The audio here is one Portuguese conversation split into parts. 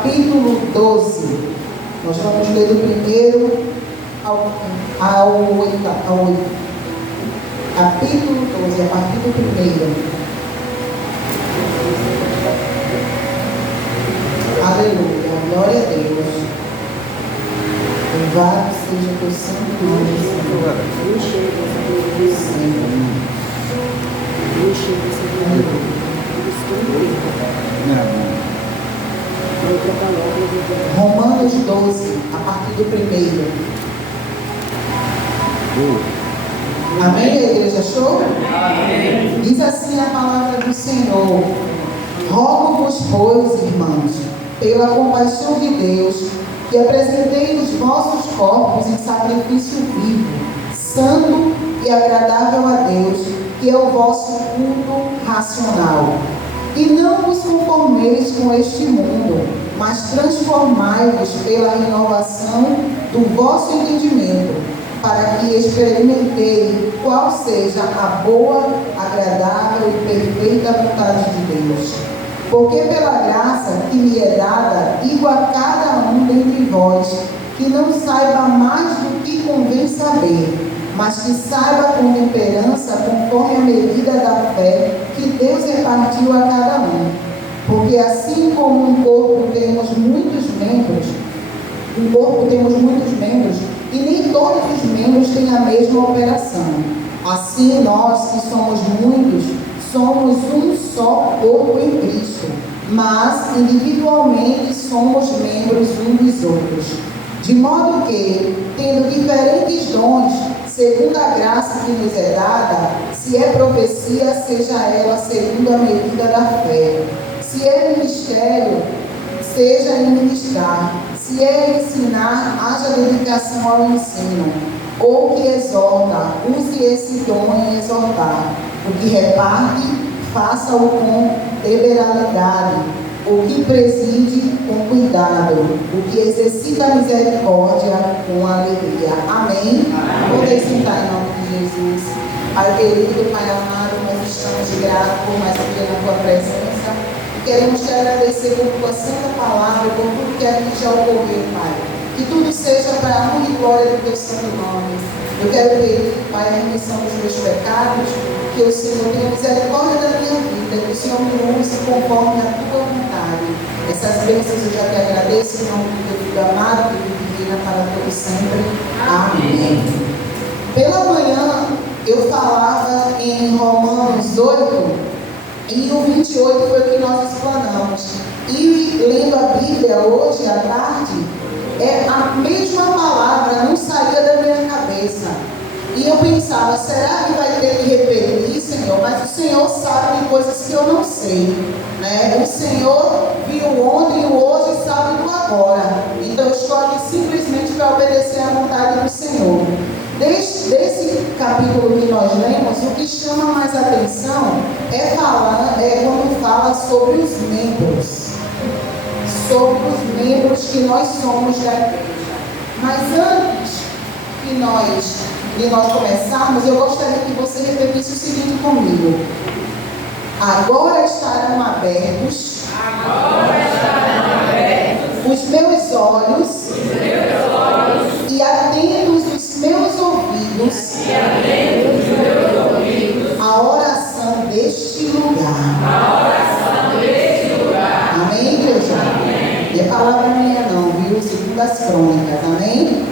capítulo 12. Nós vamos ler do primeiro ao 8. Capítulo 12, a partir do primeiro. Aleluia, glória a Deus. Louvado seja o teu santo nome, Senhor. Romanos 12, a partir do primeiro. Amém? A igreja achou? Amém. Diz assim a palavra do Senhor: rogo-vos, pois, irmãos, pela compaixão de Deus, que apresentei os vossos corpos em sacrifício vivo, santo e agradável a Deus, que é o vosso culto racional. E não vos conformeis com este mundo, mas transformai-vos pela renovação do vosso entendimento, para que experimentei qual seja a boa, agradável e perfeita vontade de Deus. Porque pela graça que me é dada, digo a cada um dentre vós, que não saiba mais do que convém saber, mas que saiba com temperança, conforme a medida da fé que Deus repartiu a cada um. Porque assim como um corpo temos muitos membros, e nem todos os membros têm a mesma operação. Assim nós, que somos muitos, somos um só corpo em Cristo, mas individualmente somos membros uns dos outros. De modo que, tendo diferentes dons, segundo a graça que nos é dada, se é profecia, seja ela segundo a medida da fé. Se é ministério, seja em ministrar. Se é ensinar, haja dedicação ao ensino. Ou que exorta, use esse dom em exortar. O que reparte, faça-o com liberalidade. O que preside, com cuidado. O que exercita a misericórdia, com alegria. Amém? Podem sentar em nome de Jesus. Pai querido, Pai amado, nós estamos gratos por mais um dia na tua presença. E queremos te agradecer por tua santa palavra, por tudo que aqui já ocorreu, Pai. Que tudo seja para a honra e glória do teu santo nome. Eu quero pedir, Pai, a remissão dos meus pecados, que o Senhor tenha misericórdia da minha vida, que o Senhor me use conforme a tua vontade. Essas bênçãos eu já te agradeço, em nome do teu filho amado, que vive para todo sempre. Amém. Pela manhã, eu falava em Romanos 8, e o 28 foi o que nós explanamos. E lendo a Bíblia hoje à tarde, é a mesma palavra, não saía da minha cabeça. E eu pensava, será que vai ter que repetir, Senhor? Mas o Senhor sabe de coisas que eu não sei, né? O Senhor viu ontem e o hoje e sabe do agora. Então eu estou aqui simplesmente para obedecer à vontade do Senhor. Desse capítulo que nós lemos, o que chama mais atenção é quando fala sobre os membros. Sobre os membros que nós somos da igreja. Mas antes de nós começarmos, eu gostaria que você repetisse o seguinte comigo: agora estarão abertos os meus olhos e atentos os meus ouvidos à oração deste lugar. Amém, igreja? Não é palavra minha não, viu? Segundo as crônicas, amém?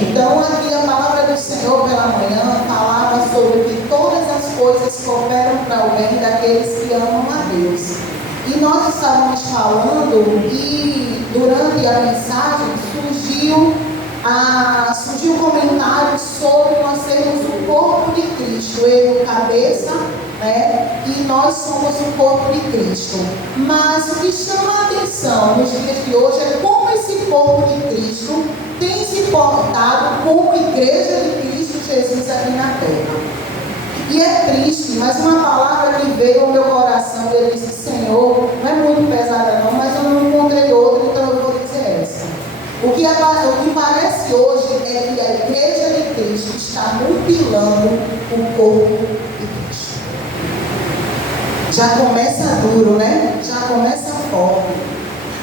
Então aqui a palavra do Senhor pela manhã falava sobre que todas as coisas cooperam para o bem daqueles que amam a Deus. E nós estávamos falando e durante a mensagem surgiu um comentário sobre nós sermos o corpo de Cristo, ele cabeça, né? E nós somos o corpo de Cristo. Mas o que chama a atenção nos dias de hoje é como esse corpo de Cristo tem se portado como igreja de Cristo Jesus aqui na terra. E é triste, mas uma palavra que veio ao meu coração, eu disse: Senhor, não é muito pesada não, mas eu não encontrei outra, então eu vou dizer essa. O que parece hoje é que a igreja de Cristo está mutilando o corpo de Cristo. Já começa duro, né? Já começa forte.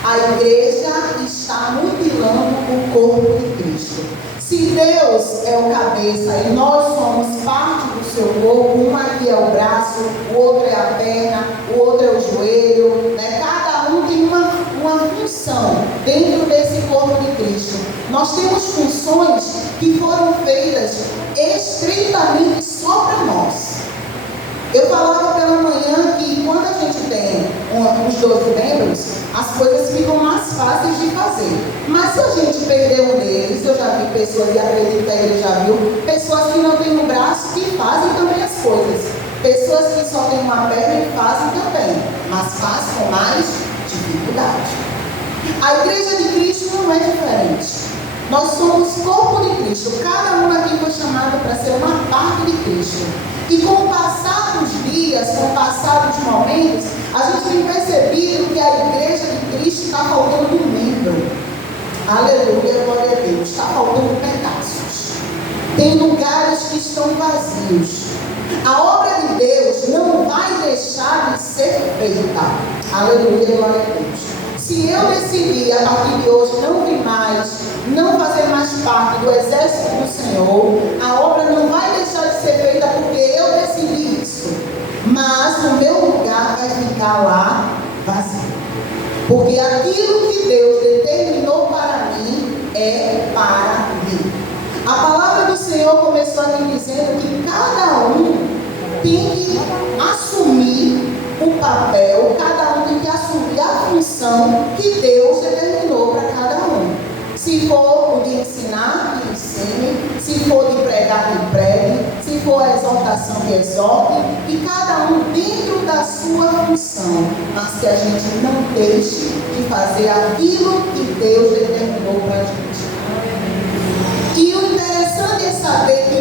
A igreja está mutilando o corpo de Cristo. Se Deus é o cabeça e nós somos parte do seu corpo, um aqui é o braço, o outro é a perna, o outro é o joelho, né? Cada um tem uma função dentro desse corpo de Cristo. Nós temos funções que foram feitas estritamente só para nós. Eu falava pela manhã que quando a gente tem os 12 membros, as coisas ficam mais fáceis de fazer. Mas se a gente perder um deles, eu já vi pessoas, e acredito que a igreja já viu, pessoas que não têm um braço que fazem também as coisas. Pessoas que só têm uma perna e fazem também, mas fazem com mais dificuldade. A igreja de Cristo não é diferente. Nós somos corpo de Cristo. Cada um aqui foi chamado para ser uma parte de Cristo. E com o passar dos dias, com o passar dos momentos, a gente tem percebido que a igreja de Cristo está faltando um membro. Aleluia, glória a Deus. Está faltando pedaços. Tem lugares que estão vazios. A obra de Deus não vai deixar de ser feita. Aleluia, glória a Deus. Se eu decidir a partir de hoje não fazer mais parte do exército do Senhor, a obra não vai deixar de ser feita porque eu decidi isso. Mas o meu lugar vai ficar lá vazio. Porque aquilo que Deus determinou para mim é para mim. A palavra do Senhor começou aqui dizendo que cada um tem que assumir o papel, cada um tem que assumir a função que Deus determinou para cada um. Se for o de ensinar, que ensine. Se for de pregar, que pregue. Se for a exortação, que exorte. E cada um dentro da sua função. Mas que a gente não deixe de fazer aquilo que Deus determinou para a gente. E o interessante é saber que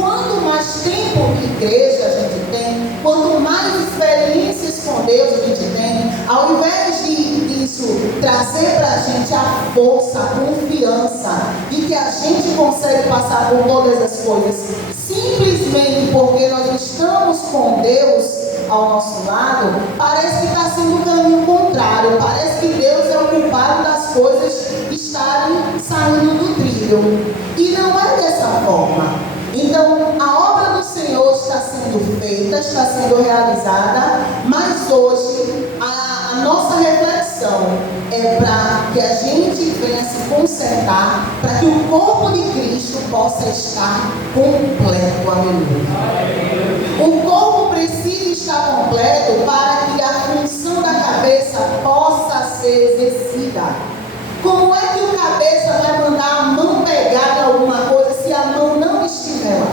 quanto mais tempo de igreja a gente tem, quanto mais experiências com Deus a gente tem, ao invés disso trazer para a gente a força, a confiança de que a gente consegue passar por todas as coisas, simplesmente porque nós estamos com Deus ao nosso lado, parece que está sendo o caminho contrário. Parece que Deus é o culpado das coisas estarem saindo do trilho. E não é dessa forma. Então, a obra do Senhor está sendo feita, está sendo realizada, mas hoje a nossa reflexão é para que a gente venha se consertar, para que o corpo de Cristo possa estar completo. Aleluia. O corpo precisa estar completo para que a função da cabeça possa ser exercida. Como é que o cabeça vai mandar a mão pegar em alguma coisa se a mão não estiver lá?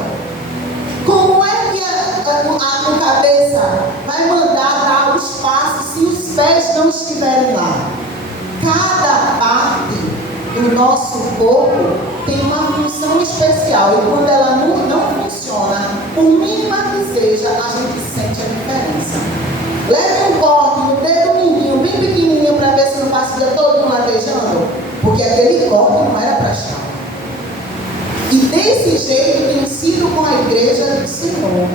Como é que a cabeça vai mandar dar os passos se os pés não estiverem lá? Cada parte do nosso corpo tem uma função especial e quando ela não funciona, por mínima que seja, a gente sente a diferença. Leve um corte no dedo mindinho, bem pequenininho, para ver se não passa o dia todo latejando, porque aquele corte não era para estar. E desse jeito tem sido com a igreja do Senhor.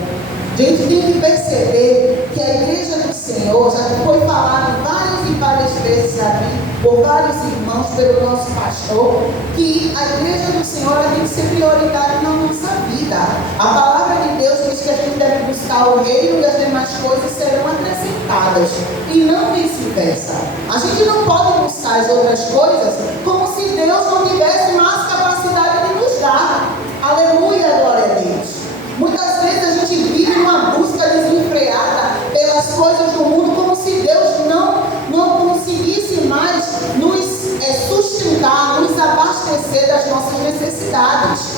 A gente tem que perceber que a igreja do Senhor, já foi falado várias e várias vezes aqui, por vários irmãos, pelo nosso pastor, que a igreja do Senhor tem que ser prioridade na nossa vida. A palavra de Deus diz que a gente deve buscar o reino e as demais coisas serão acrescentadas, e não vice-versa. A gente não pode buscar as outras coisas como se Deus não tivesse mais capacidade de nos dar. Aleluia, glória a Deus. Muitas vezes a gente vive uma busca desenfreada pelas coisas do mundo como se Deus não conseguisse mais nos sustentar, nos abastecer das nossas necessidades.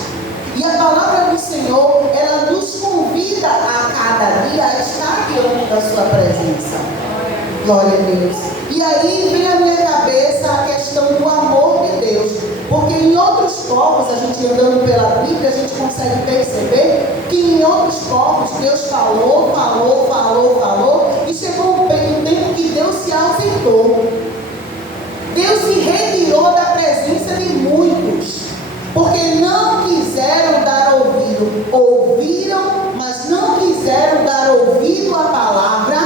E a palavra do Senhor, ela nos convida a cada dia a estar diante da sua presença. Glória a Deus. E aí vem à minha cabeça a questão do amor de Deus. Porque em outros povos, a gente andando pela Bíblia, a gente consegue perceber que em outros povos Deus falou, e chegou um tempo que Deus se ausentou. Deus se retirou da presença de muitos, porque não quiseram dar ouvido. Ouviram, mas não quiseram dar ouvido à palavra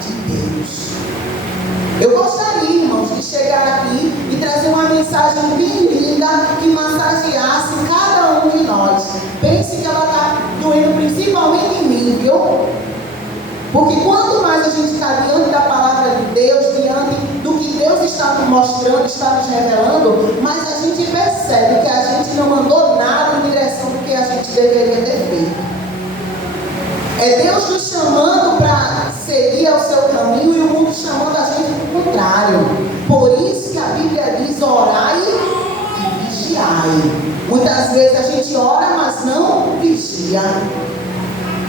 de Deus. Eu gostaria, irmãos, de chegar revelando, mas a gente percebe que a gente não mandou nada em direção do que a gente deveria ter feito. É Deus nos chamando para seguir ao seu caminho e o mundo chamando a gente para o contrário. Por isso que a Bíblia diz: orai e vigiai. Muitas vezes a gente ora, mas não vigia.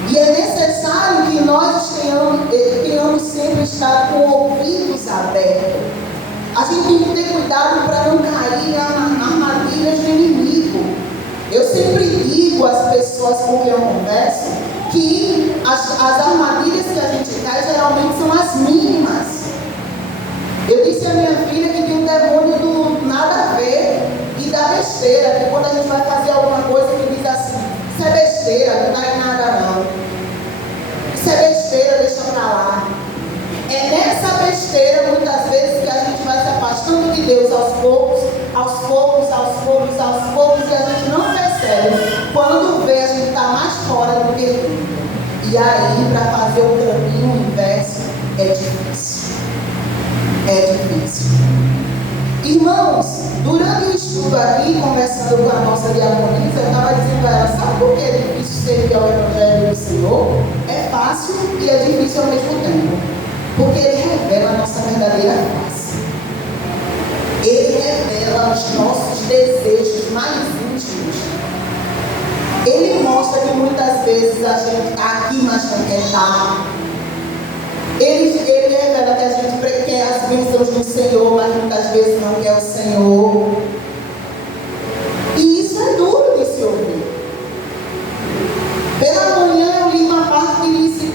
E é necessário que nós tenhamos sempre estar com ouvidos abertos. A gente tem que ter cuidado para não cair em armadilhas do inimigo. Eu sempre digo às pessoas com quem eu converso que as armadilhas que a gente cai geralmente são as mínimas. Eu disse à minha filha que tem um demônio do nada a ver e da besteira, que quando a gente vai fazer alguma coisa que diz assim: isso é besteira, não dá em nada não. Isso é besteira, deixa pra lá. É nessa besteira, muitas vezes, que a gente vai se afastando de Deus aos poucos, e a gente não percebe. Quando vê, a gente está mais fora do que dentro. E aí, para fazer o caminho inverso, é difícil. É difícil. Irmãos, durante o estudo aqui, conversando com a nossa diaconisa, eu estava dizendo a ela: sabe por que é difícil servir ao Evangelho do Senhor? É fácil e é difícil ao mesmo tempo. Porque Ele revela a nossa verdadeira face. Ele revela os nossos desejos mais íntimos. Ele mostra que muitas vezes a gente está aqui, mas não quer estar. Ele revela que a gente quer as bênçãos do Senhor, mas muitas vezes não quer o Senhor. E isso é duro de se ouvir. Pela manhã eu li uma parte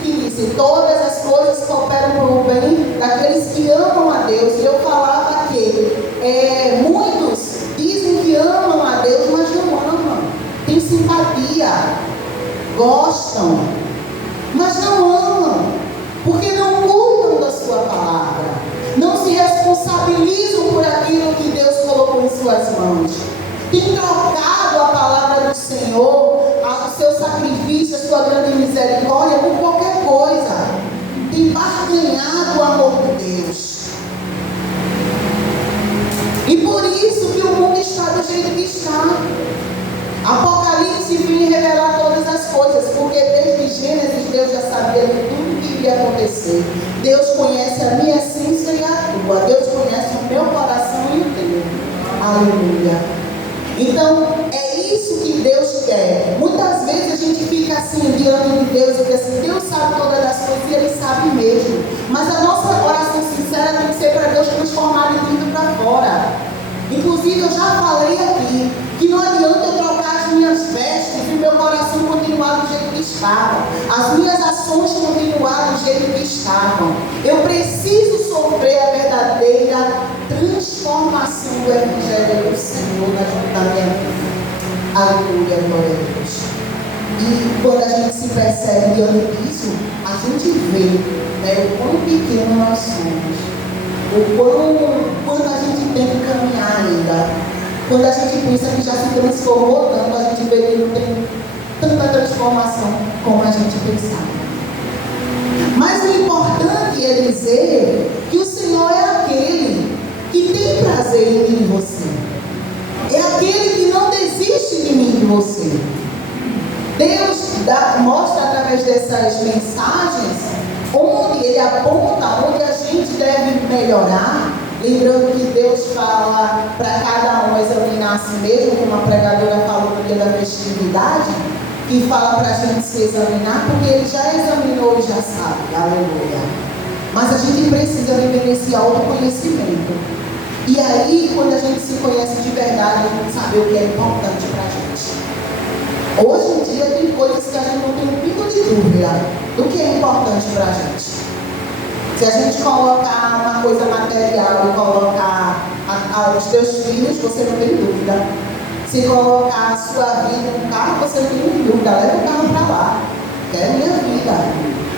que disse: todas as coisas cooperam para o bem daqueles que amam a Deus. E eu falava que muitos dizem que amam a Deus, mas não amam. Tem simpatia, gostam, mas não amam, porque não cuidam da sua palavra, não se responsabilizam por aquilo que Deus colocou em suas mãos. Tem trocado a palavra do Senhor, o seu sacrifício, a sua grande misericórdia por qualquer coisa. Tem barganhado o amor de Deus. E por isso que o mundo está do jeito que está. Apocalipse vem revelar todas as coisas, porque desde Gênesis Deus já sabia de tudo que iria acontecer. Deus conhece a minha essência e a tua. Deus conhece o meu coração e o teu. Aleluia. Então, é isso que Deus quer. Muitas vezes a gente fica assim diante de Deus e diz assim: Deus sabe todas as coisas e Ele sabe mesmo. Mas a nossa oração sincera tem que ser para Deus transformar de dentro para fora. Inclusive, eu já falei aqui que não adianta eu trocar as minhas vestes e o meu coração continuar do jeito que estava, as minhas ações continuar do jeito que estavam. Eu preciso sofrer a verdadeira transformação do Evangelho do Senhor na minha vida. Aleluia, glória a Deus. E quando a gente se percebe diante disso, a gente vê, o quão pequeno nós somos, o quanto a gente tem que caminhar ainda. Quando a gente pensa que já se transformou tanto, a gente vê que não tem tanta transformação como a gente pensava. Mas o importante é dizer que o Senhor é aquele que tem prazer em mim e você. É aquele que não desiste de mim e de você. Deus mostra através dessas mensagens onde Ele aponta, onde a gente deve melhorar. Lembrando que Deus fala para cada um examinar a si mesmo, como a pregadora falou no dia da festividade, que fala para a gente se examinar, porque Ele já examinou e já sabe. Aleluia. Mas a gente precisa viver esse autoconhecimento. E aí, quando a gente se conhece de verdade, a gente sabe o que é importante para a gente. Hoje em dia tem coisas que a gente não tem um pingo de dúvida do que é importante para a gente. Se a gente colocar uma coisa material e colocar os teus filhos, você não tem dúvida. Se colocar a sua vida no carro, você não tem dúvida. Leva o carro para lá. É a minha vida.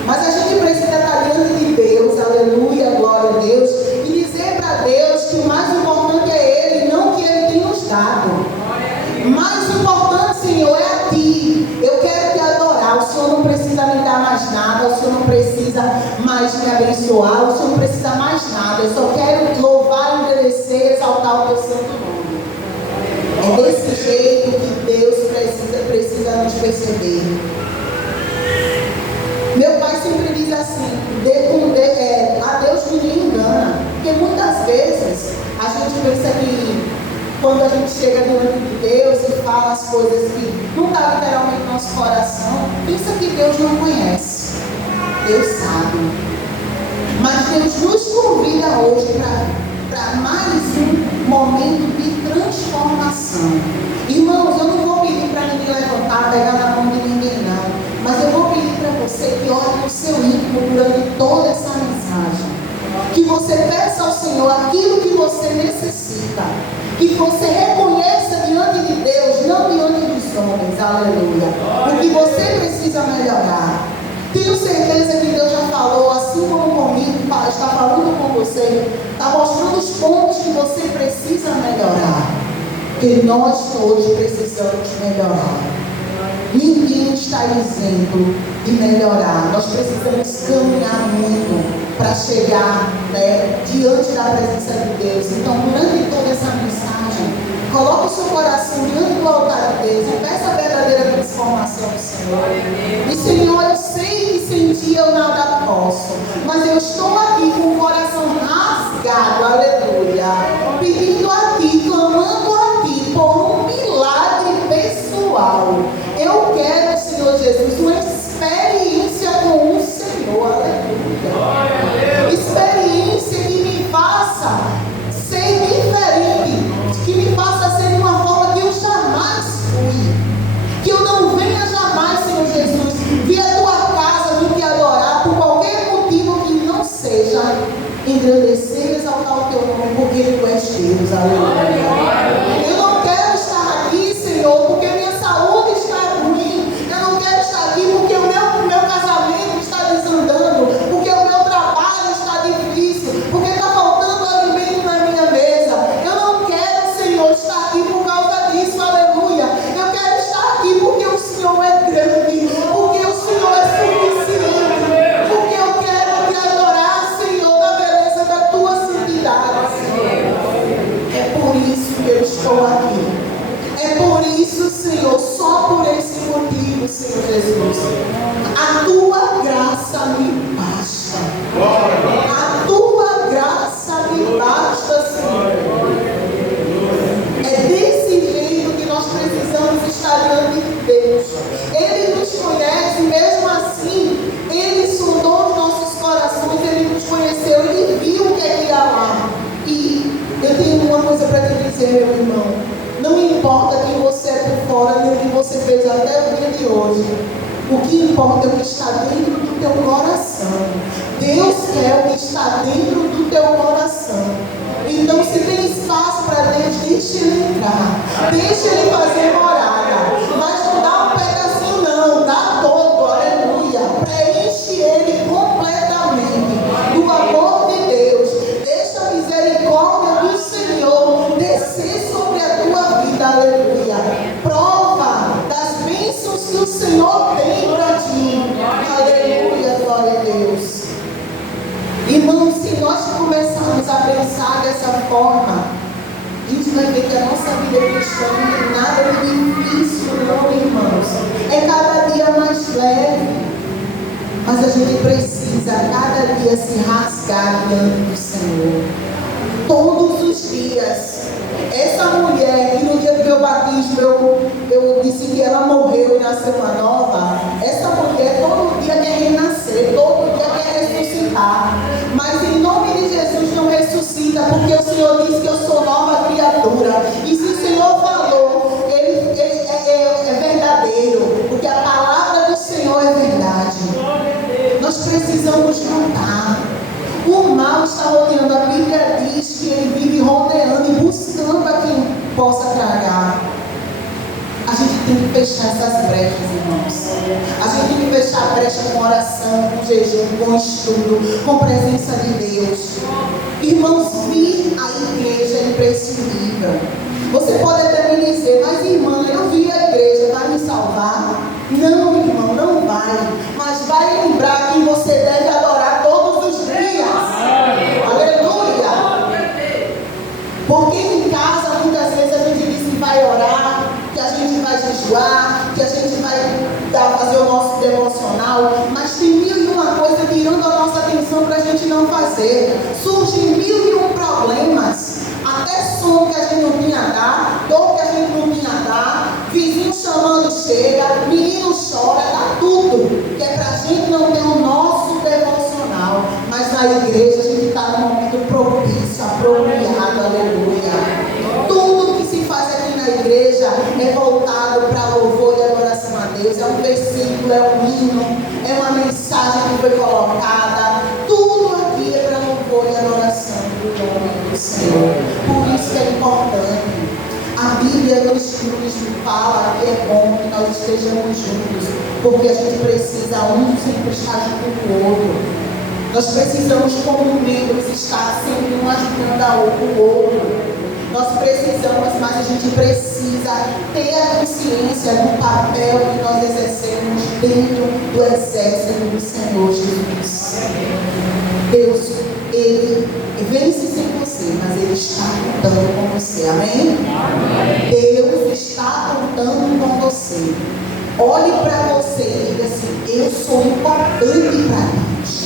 Mas a gente precisa estar diante de Deus, aleluia, glória a Deus, e dizer para Deus que o mais importante é Ele, não que Ele tem nos dado. Mais importante, Senhor, é a Ti. Eu quero Te adorar. O Senhor não precisa me dar mais nada. O Senhor não precisa mais me abençoar. O Senhor não precisa mais nada. Eu só quero louvar, agradecer, exaltar glorificar o teu santo nome. É desse jeito que Deus precisa nos perceber. Meu pai sempre diz assim, a Deus ninguém engana. Porque muitas vezes a gente pensa que quando a gente chega diante de Deus e fala as coisas que não está literalmente no nosso coração, pensa que Deus não conhece. Deus sabe. Mas Deus nos convida hoje para mais um momento de transformação. Irmãos, eu não vou pedir para ninguém levantar, pegar na mão de ninguém não. Mas eu vou pedir para você que olhe no seu íntimo durante toda essa mensagem. Que você peça ao Senhor aquilo que você necessita. Que você reconheça diante de Deus, não diante dos homens. Aleluia. O que você precisa melhorar. Tenho certeza que Deus já falou, assim como comigo, está falando com você, está mostrando os pontos que você precisa melhorar. Que nós todos precisamos melhorar. Ninguém está isento de melhorar. Nós precisamos caminhar muito para chegar, diante da presença de Deus. Então, durante toda essa mensagem, coloque o seu coração diante do altar de Deus e peça a verdadeira transformação do Senhor. E Senhor, eu sei que sem Ti eu nada posso, mas eu estou aqui com o coração rasgado, aleluia, pedindo a Ti, clamando a Ti por um milagre pessoal. Eu quero, Senhor Jesus, uma experiência com o Senhor, aleluia. Experiência que me faça ser diferente, que me faça ser de uma forma que eu jamais fui. Que eu não venha jamais, Senhor Jesus, vir à Tua casa, vir Te adorar por qualquer motivo que não seja engrandecer e exaltar o Teu nome, porque Tu és Deus, aleluia. Eu não quero estar aqui, Senhor, porque minha saúde está ruim. Eu não quero estar aqui porque o meu casamento está desandando, porque o meu trabalho está difícil, porque está faltando alimento na minha mesa. Eu não quero, Senhor, estar aqui por causa disso, aleluia. Eu quero estar aqui porque o Senhor é grande, porque o Senhor é suficiente, porque eu quero Te adorar, Senhor, na beleza da Tua santidade, Senhor. É por isso que eu estou aqui. É por isso, Senhor, só por esse motivo, Senhor Jesus. A Tua graça me basta. A Tua graça me basta, Senhor. É desse jeito que nós precisamos estar diante de Deus. Ele nos conhece, mesmo assim, Ele sondou os nossos corações, Ele nos conheceu, Ele viu o que é que há lá. E eu tenho uma coisa para te dizer, meu irmão. Não importa quem você é por fora, nem o que você fez até o dia de hoje. O que importa é o que está dentro do teu coração. Deus quer o que está dentro do teu coração. Então, se tem espaço para Deus, deixe Ele entrar. Deixe Ele fazer morada. Mas não dá um pedacinho não, dá todo, aleluia. Preenche Ele completamente do amor de Deus. Deixa a misericórdia do Senhor descer sobre a tua vida, aleluia. Prova das bênçãos que o Senhor tem para ti, aleluia, glória a Deus. Irmãos, se nós começarmos a pensar dessa forma, a gente vai ver que a nossa vida cristã não tem nada de difícil, não, irmãos. É cada dia mais leve. Mas a gente precisa cada dia se rasgar diante do Senhor. Todos os dias. Essa mulher que no dia do meu batismo eu disse que ela morreu e nasceu uma nova. Essa mulher todo dia quer renascer, todo dia quer ressuscitar. Mas em nome de Jesus não ressuscita, porque o Senhor diz que eu sou nova criatura. E se o Senhor falou, ele é verdadeiro, porque a palavra do Senhor é verdade. Nós precisamos lutar. O mal está rodeando. A Bíblia diz que ele vive rodeando e buscando a quem possa tragar. A gente tem que fechar essas brechas, irmãos. A gente tem que fechar a brecha com oração, com jejum, com estudo, com presença de Deus. Irmãos, vir à igreja é imprescindível. Você pode até me dizer, mas irmã, eu vi a igreja, vai me salvar? Não, irmão, não vai. Mas vai lembrar que você deve adorar todos os dias. Aleluia. Porque fazer. Surgem 1001 problemas. Até sono que a gente não tinha a dar, dor que a gente não tinha a dar, vizinho chamando chega, menino chora, dá tudo. Que é para a gente não ter o nosso devocional. Mas na igreja a gente está num momento propício, apropriado, aleluia. Tudo que se faz aqui na igreja é voltado para louvor e adoração a Deus. É um versículo, é um hino, é uma mensagem que foi colocada. Tudo aqui é para louvor e adoração do nome do Senhor. Por isso que é importante. A Bíblia nos fala que é bom que nós estejamos juntos, porque a gente precisa um sempre estar junto com o outro. Nós precisamos, como membros, estar sempre um ajudando o outro. Nós precisamos, mas a gente precisa ter a consciência do papel que nós exercemos dentro do exército do Senhor Jesus. Deus, Ele vence sem você, mas Ele está contando com você. Amém? Amém. Deus está contando com você. Olhe para você e diga assim: eu sou importante para Deus.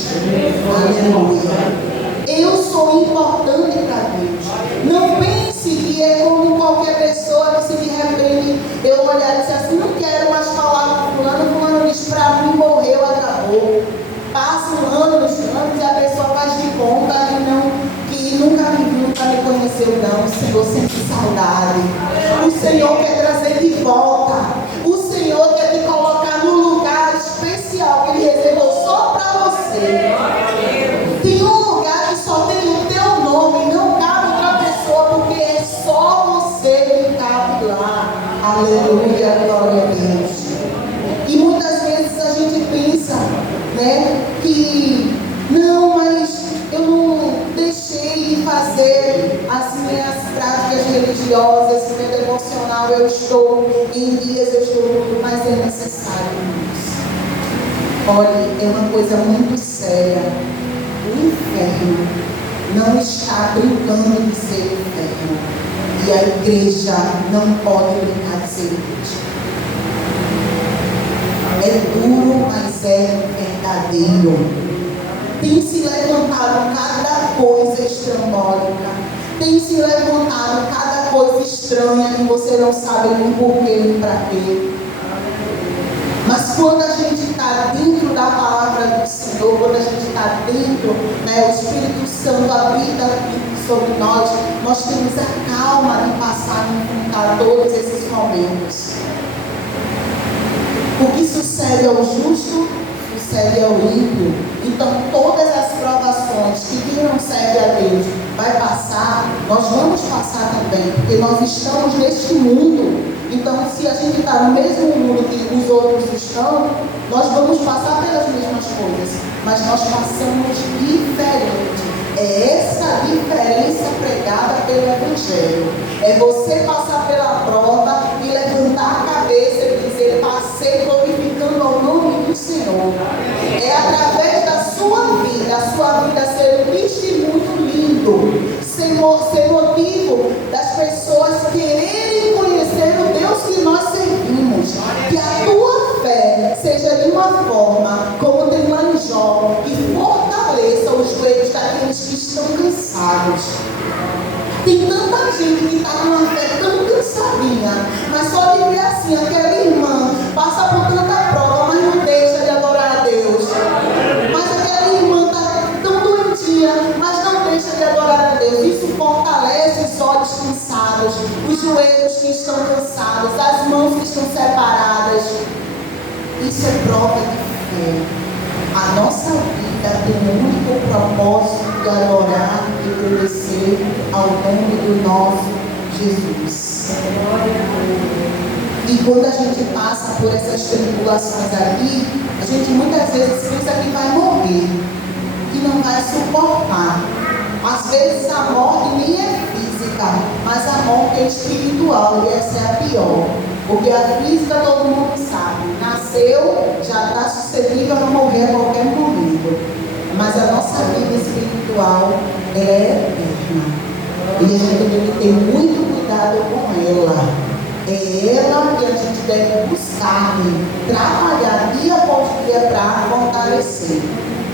Aleluia. Eu sou importante para Deus. Não pense que é como qualquer pessoa que se de repente eu olhar e dizer assim: não quero mais falar com fulano disse para mim, morreu, acabou. Passam anos e a pessoa faz de conta que nunca me viu, nunca me conheceu. Não, o Senhor sente saudade. O Senhor quer trazer de volta. O Senhor quer te colocar num lugar especial que Ele reservou só para você. Tem um lugar que só tem o teu nome, não cabe outra pessoa, porque é só você que cabe lá. Aleluia, glória a Deus. E muitas vezes a gente pensa, né, que não, mas eu não deixei de fazer as minhas práticas religiosas, meu devocional, eu estou em dias, eu estou tudo, mas é necessário isso. Olha, é uma coisa muito séria. O inferno não está brincando de ser inferno, e a igreja não pode brincar de ser igreja. É duro, mas é verdadeiro. Tem se levantado cada coisa estrambólica. Tem se levantado cada coisa estranha que você não sabe nem porquê nem para quê. Mas quando a gente está dentro da palavra do Senhor, quando a gente está dentro, né, o Espírito Santo habita sobre nós, nós temos a calma de passar e enfrentar todos esses momentos. O que sucede ao justo, sucede ao ímpio. Então, todas as provações que quem não serve a Deus vai passar, nós vamos passar também, porque nós estamos neste mundo. Então, se a gente está no mesmo mundo que os outros estão, nós vamos passar pelas mesmas coisas, mas nós passamos diferente. É essa diferença pregada pelo Evangelho. É você passar pela prova e levantar a cabeça e dizer: passei glorificando ao nome do Senhor. É através da sua vida ser um testemunho lindo, ser motivo das pessoas quererem conhecer o Deus que nós servimos. Que a tua fé seja de uma forma, como tem lá em Jó, que fortaleça os joelhos daqueles que estão cansados. Tem tanta gente que está com uma fé tão cansadinha, mas só de ver assim, aquela irmã passa por tanta prova, mas não deixa de adorar a Deus. Mas aquela irmã está tão doentinha, mas não deixa de adorar a Deus. Isso fortalece os olhos cansados, os joelhos que estão cansados, as mãos que estão separadas. Isso é prova de fé. A nossa vida tem um único propósito de adorar e obedecer ao nome do nosso Jesus. E quando a gente passa por essas tribulações aqui, a gente muitas vezes pensa que vai morrer, que não vai suportar. Às vezes a morte nem é física, mas a morte é espiritual, e essa é a pior. Porque a física todo mundo sabe, nasceu, já está suscetível a morrer a qualquer momento. Mas a nossa vida espiritual é eterna. E a gente tem que ter muito cuidado com ela. É ela que a gente deve buscar, trabalhar dia após dia para fortalecer.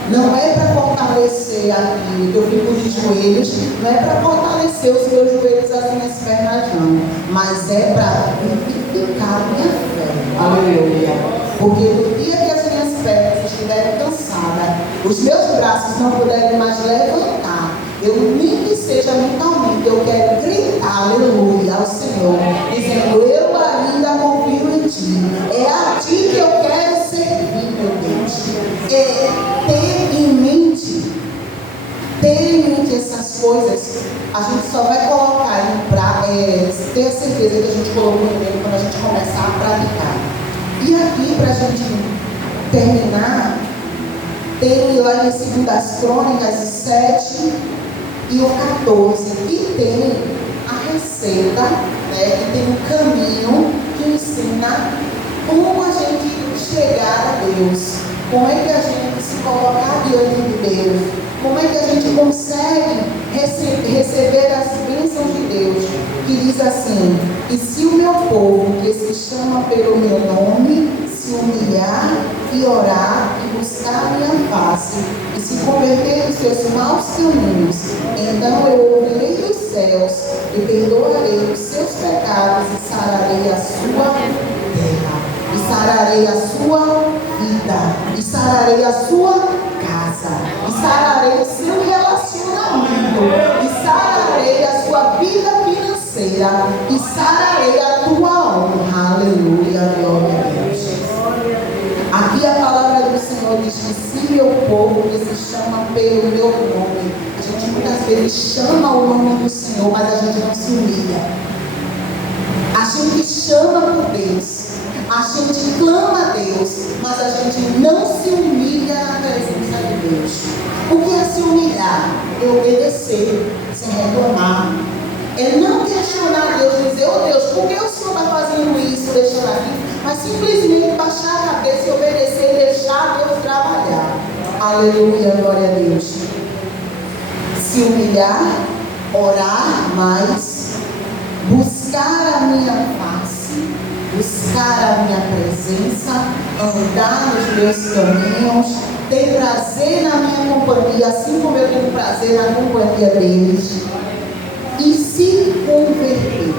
Não é para fortalecer aquilo que eu fico de joelhos, não é para fortalecer os meus joelhos, as minhas pernas, não. Mas é para vivificar a minha fé. Aleluia. Porque no dia que as minhas pernas estiverem cansadas, os meus braços não puderem mais levantar, eu nem que seja mentalmente, eu quero gritar, aleluia, ao Senhor, dizendo, eu ainda confio em Ti. É a Ti que eu quero servir, meu Deus. Ter em mente essas coisas, a gente só vai colocar ter a certeza que a gente colocou em mente quando a gente começar a praticar. E aqui, para a gente terminar, tem lá em 2 Crônicas 7 e o 14, que tem a receita, né, que tem um caminho que ensina como a gente chegar a Deus, como é que a gente se colocar diante de Deus, como é que a gente consegue receber as bênçãos de Deus, que diz assim, e se o meu povo, que se chama pelo meu nome, se humilhar e orar e buscar a minha face e se converter dos seus maus caminhos, então eu ouvirei dos céus e perdoarei os seus pecados e sararei a sua terra, e sararei a sua vida, e sararei a sua casa, e sararei o seu relacionamento, e sararei a sua vida financeira, e sararei a tua honra. Aleluia, glória a Deus. Aqui a palavra do Senhor diz que se meu povo que se chama pelo meu nome, a gente muitas vezes chama o nome do Senhor, mas a gente não se humilha. A gente chama por Deus, a gente clama a Deus, mas a gente não se humilha na presença de Deus. O que é se humilhar? É obedecer, sem reclamar. É não questionar Deus, dizer, oh Deus, por que o Senhor está fazendo isso, deixando aqui? Mas simplesmente baixar a cabeça e obedecer e deixar Deus trabalhar. Aleluia, glória a Deus. Se humilhar, orar mais, buscar a minha face, buscar a minha presença, andar nos meus caminhos, ter prazer na minha companhia, assim como eu tenho prazer na companhia deles, e se converter.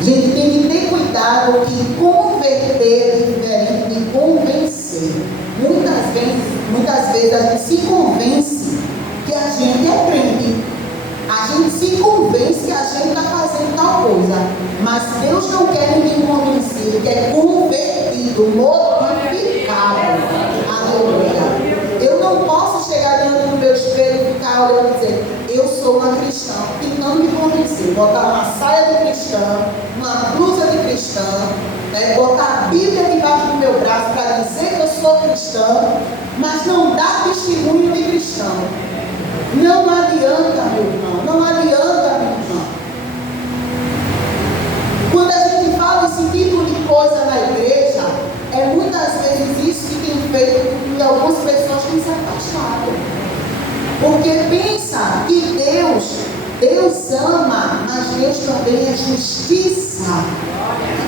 Gente, tem que ter cuidado que converter é diferente de convencer. Muitas vezes a gente se convence que a gente é crente. A gente se convence que a gente está fazendo tal coisa. Mas Deus não quer ninguém convencido, Ele quer convertido, modificado. Aleluia. Eu não posso chegar diante do meu espelho e ficar olhando e dizer, eu sou uma cristã, tentando me convencer, botar uma saia de cristã, uma blusa de cristã, né, botar a Bíblia debaixo do meu braço para dizer que eu sou cristã, mas não dá testemunho de cristão. Não adianta, meu irmão, não adianta, minha irmã. Quando a gente fala esse tipo de coisa na igreja, é muitas vezes isso que tem feito com que algumas pessoas tenham se afastado. Porque pensa que Deus ama, mas Deus também é justiça.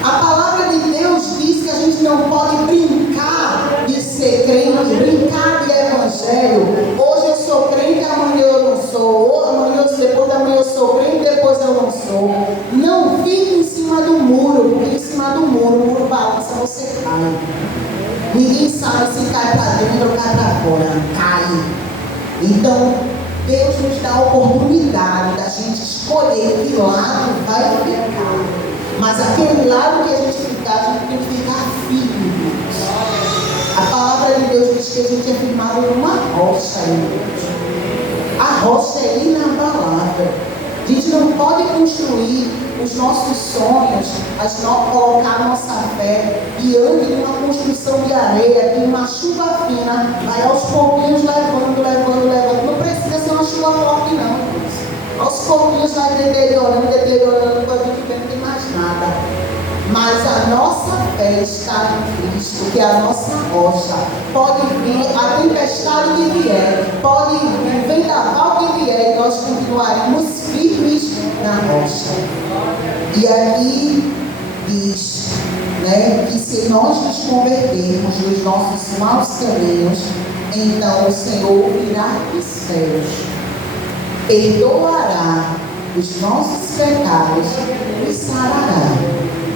A palavra de Deus diz que a gente não pode brincar de ser crente, brincar de evangelho. Hoje eu sou crente, amanhã eu não sou. Depois da manhã eu sou crente, depois eu não sou. Não fique em cima do muro, porque em cima do muro, o muro balança, você cai. Ninguém sabe se cai para dentro ou cai para fora. Cai. Então, Deus nos dá a oportunidade da gente escolher que lado vai ficar. Mas aquele lado que a gente ficar, a gente tem que ficar firme. A palavra de Deus diz que a gente é firmado numa rocha. A rocha é inabalável. A gente não pode construir os nossos sonhos, colocar a nossa fé diante de uma construção de areia, que uma chuva fina vai aos pouquinhos levando. Não precisa ser uma chuva forte, não. Aos pouquinhos vai deteriorando, quando a gente vê não tem mais nada. Mas a nossa fé está em Cristo, que é a nossa rocha. Pode vir a tempestade que vier, pode vir o vendaval que vier, e nós continuaremos firmes na rocha. E aqui diz, né, que se nós nos convertermos dos nossos maus caminhos então o Senhor virá dos céus, perdoará os nossos pecados e nos sarará.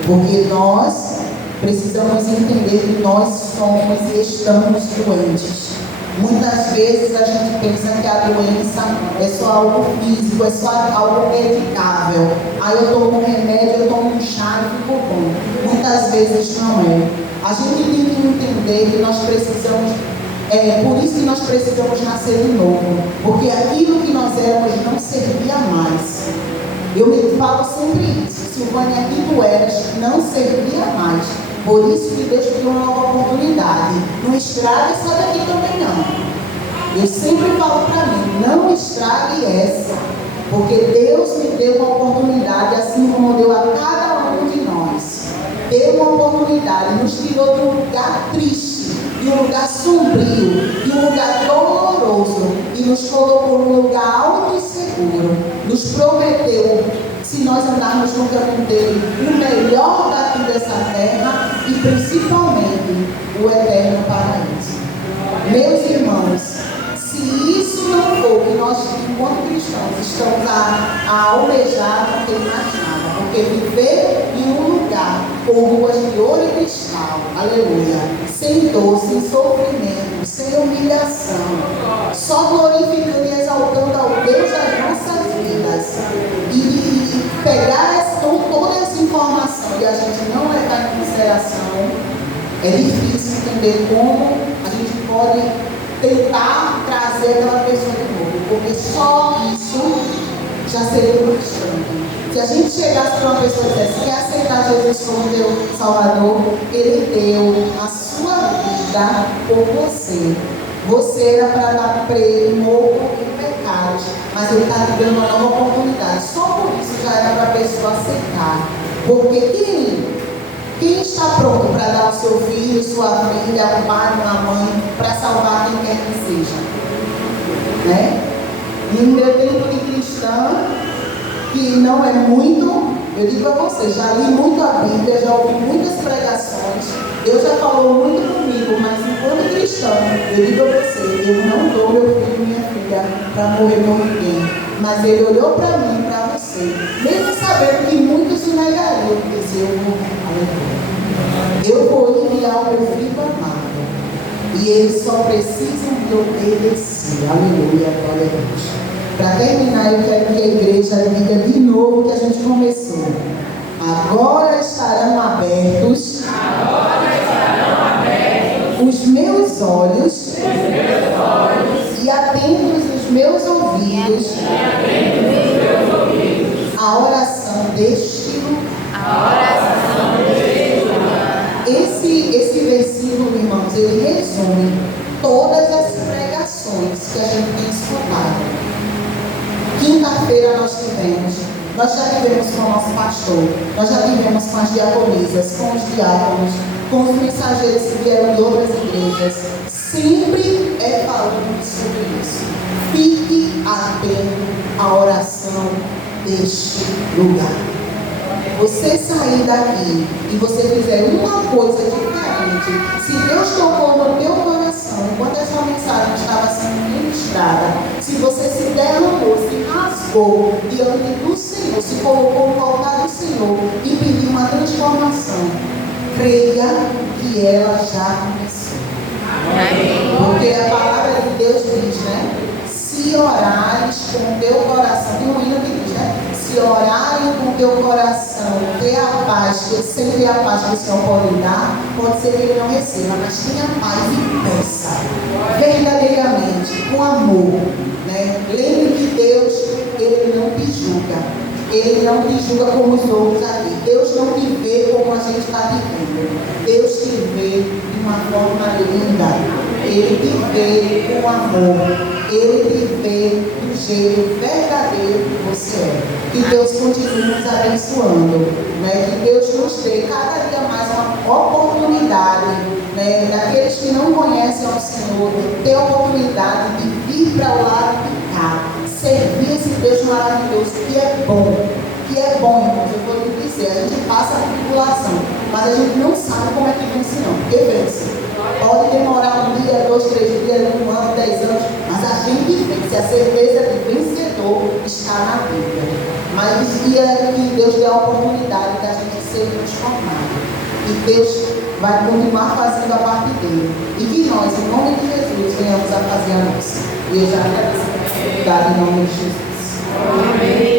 Porque nós precisamos entender que nós somos e estamos doentes. Muitas vezes a gente pensa que a doença é só algo físico, é só algo medicável. Aí eu tomo um remédio, eu tomo um chá e fico bom. Muitas vezes não é. A gente tem que entender que nós precisamos, por isso que nós precisamos nascer de novo. Porque aquilo que nós éramos não servia mais. Eu me falo sempre isso. Silvânia, aqui tu eras, não servia mais. Por isso que Deus te deu uma nova oportunidade. Não estrague essa daqui também não. Eu sempre falo para mim, não estrague essa. Porque Deus me deu uma oportunidade, assim como deu a cada um de nós. Deu uma oportunidade, nos tirou de um lugar triste, de um lugar sombrio, de um lugar doloroso, e nos colocou num lugar alto e seguro. Nos prometeu, se nós andarmos no caminho dele, o melhor daqui dessa terra e principalmente o eterno paraíso. Meus irmãos, se isso não for que nós, enquanto cristãos, estamos a almejar, não tem mais nada. Porque viver em um lugar com ruas de ouro e cristal, aleluia, sem dor, sem sofrimento, sem humilhação, só glorificando e exaltando ao Deus das nossas vidas, e pegar toda essa informação e a gente não levar em consideração, é difícil entender como a gente pode tentar trazer aquela pessoa de novo, porque só isso já seria bastante. Se a gente chegasse para uma pessoa e dissesse, quer aceitar Jesus como teu Salvador, Ele deu a sua vida por você. Você era para estar preso, morto em pecados, mas Ele está te dando uma nova oportunidade. Só por isso já era para a pessoa aceitar. Porque quem está pronto para dar o seu filho, sua filha, um pai, uma mãe, para salvar quem quer que seja? Né? E no meu tempo de cristã, que não é muito, eu digo a você, já li muito a Bíblia, já ouvi muitas pregações, Deus já falou muito comigo, mas enquanto cristão, eu digo a você, eu não dou meu filho e minha filha para morrer por ninguém. Mas Ele olhou para mim e para você, mesmo sabendo que muitos se negariam, e dizer, eu vou enviar o meu filho amado, e eles só precisam de obedecer. Aleluia, glória a Deus. Para terminar, eu quero que a igreja diga de novo o que a gente começou. Agora estarão abertos os meus olhos e atentos os meus ouvidos à oração deste lugar. Esse versículo, irmãos, ele resume todas as pregações que a gente tem escutado. Quinta-feira nós já tivemos com o nosso pastor, nós já tivemos com as diaconisas, com os diáconos, com os mensageiros que vieram de outras igrejas. Sempre é falando sobre isso. Fique atento à oração deste lugar. Você sair daqui e você fizer uma coisa diferente, se Deus tocou no teu coração, enquanto essa mensagem estava sendo ministrada, se você se derramou, se rasgou diante do Senhor, se colocou no altar do Senhor e pediu uma transformação, creia que ela já começou. Porque a palavra de Deus diz, né? Se orares com o teu coração, tem um hino que diz, né? Se orarem com o teu coração, ter a paz, sem ter a paz que o Senhor pode dar, pode ser que Ele não receba, mas tenha paz e peça, verdadeiramente, com amor, né? Lembre que Deus, Ele não te julga. Ele não te julga como os outros aqui. Deus não te vê como a gente está te vendo. Deus te vê de uma forma linda. Ele te vê com amor. Ele te vê do jeito verdadeiro que você é. Que Deus continue nos abençoando, né? Que Deus nos dê cada dia mais uma oportunidade, né? Daqueles que não conhecem ao Senhor, de ter a oportunidade de vir para o lado de cá, servir esse Deus maravilhoso que é bom, irmãos. Eu vou lhe dizer, a gente passa por tribulação, mas a gente não sabe como é que vence não, porque vence. Pode demorar um dia, 2, 3 dias, um disse, a certeza de vencedor está na Bíblia. Mas dizia que Deus deu a oportunidade da gente ser transformado. E Deus vai continuar fazendo a parte dele. E que nós, em nome de Jesus, venhamos a fazer a nossa. E eu já agradeço a oportunidade em nome de Jesus. Amém.